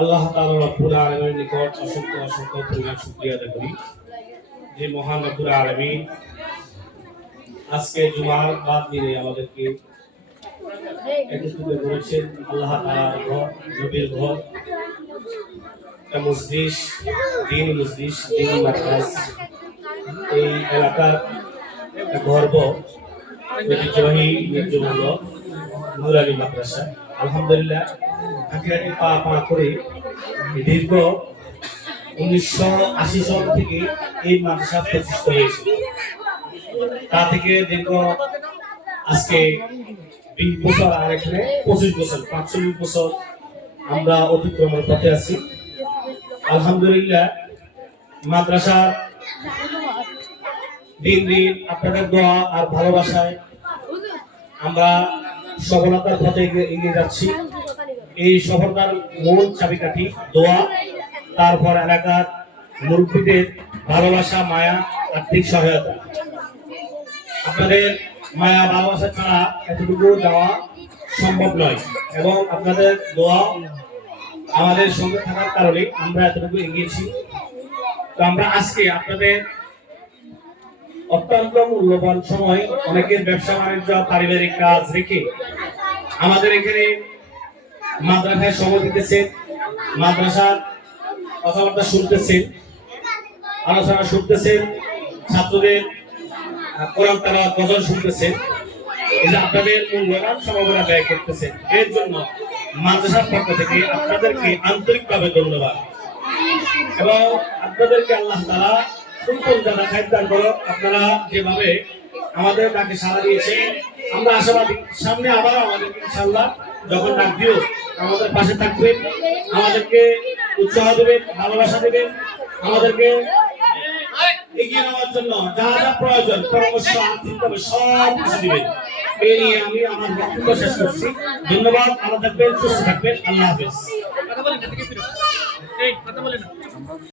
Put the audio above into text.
আল্লাহ তাআলা রব্বুল নিকট অসংখ্য অসংখ্য পরিমাণ শুকরিয়া আদায় করি। যে মহান রব্বুল আলামিন আজকে জুমার বাদ দিনে আমাদেরকে একত্রিত করেছেন। আল্লাহ তাআলার ঘর, নবীর ঘর মসজিদ, দিন মসজিদ, দিন মাদ্রাস। এই এলাকার গর্ব। ঐতিহ্যবাহী নির্জমূল্য নুরানি মাদ্রাসা। আলহামদুলিল্লাহ হাঁটিহাটি পা পা করে দীর্ঘ উনিশশো আশি সাল থেকে এই মাদ্রাসা প্রতিষ্ঠিত হয়েছে। তা থেকে দীর্ঘ আজকে বিশ বছর আর এখানে পঁচিশ বছর, পাঁচচল্লিশ বছর আমরা অতিক্রমের পথে আছি। আলহামদুলিল্লাহ, মাদ্রাসা দিন দিন আপনাদের দোয়া আর ভালোবাসায় আমরা সফলতার পথে এগিয়ে- যাচ্ছি। এই সফলতার মূল চাবিকাঠি দোয়া। তারপর এলাকার মুরব্বীদের ভালোবাসা, মায়া, আর্থিক সহায়তা। আপনাদের মায়া, ভালোবাসা ছাড়া এতটুকু যাওয়া সম্ভব নয়। এবং আপনাদের দোয়া আমাদের সঙ্গে থাকার কারণে আমরা এতটুকু এগিয়েছি। তো আমরা আজকে আপনাদের অত্যন্ত মূল্যবান সময় অনেকের ব্যবসা বাণিজ্য, পারিবারিক কাজ রেখে আমাদের এখানে মাদ্রাসায় সময় দিতেছেন, মাদ্রাসার কথাবার্তা শুনতেছেন, আলোচনা শুনতেছেন, ছাত্রদের কোরআন তারা গজল শুনতেছেন। এই যে আপনাদের মূল্যবান সমবেলা ব্যয় করতেছেন। এর জন্য মাদ্রাসার পক্ষ থেকে আপনাদেরকে আন্তরিকভাবে ধন্যবাদ। এবং আপনাদেরকে আল্লাহ তারা সুন্দর যারা খাদ্যান করো আমাদের আমরা আশাবাদী। সামনে আবার আমাদেরকে ইনশাল্লাহ যখন ডাক দিও, আমাদের পাশে থাকবেন, আমাদেরকে উৎসাহ দেবেন, ভালোবাসা দেবেন, আমাদেরকে এগিয়ে নেওয়ার জন্য যা যা প্রয়োজন, পরামর্শ আর্থিকভাবে সব কিছু দিবেন। এই নিয়ে আমি আমার বক্তব্য শেষ করছি। ধন্যবাদ, ভালো থাকবেন, সুস্থ থাকবেন, আল্লাহ হাফেজ। কথা বলেন।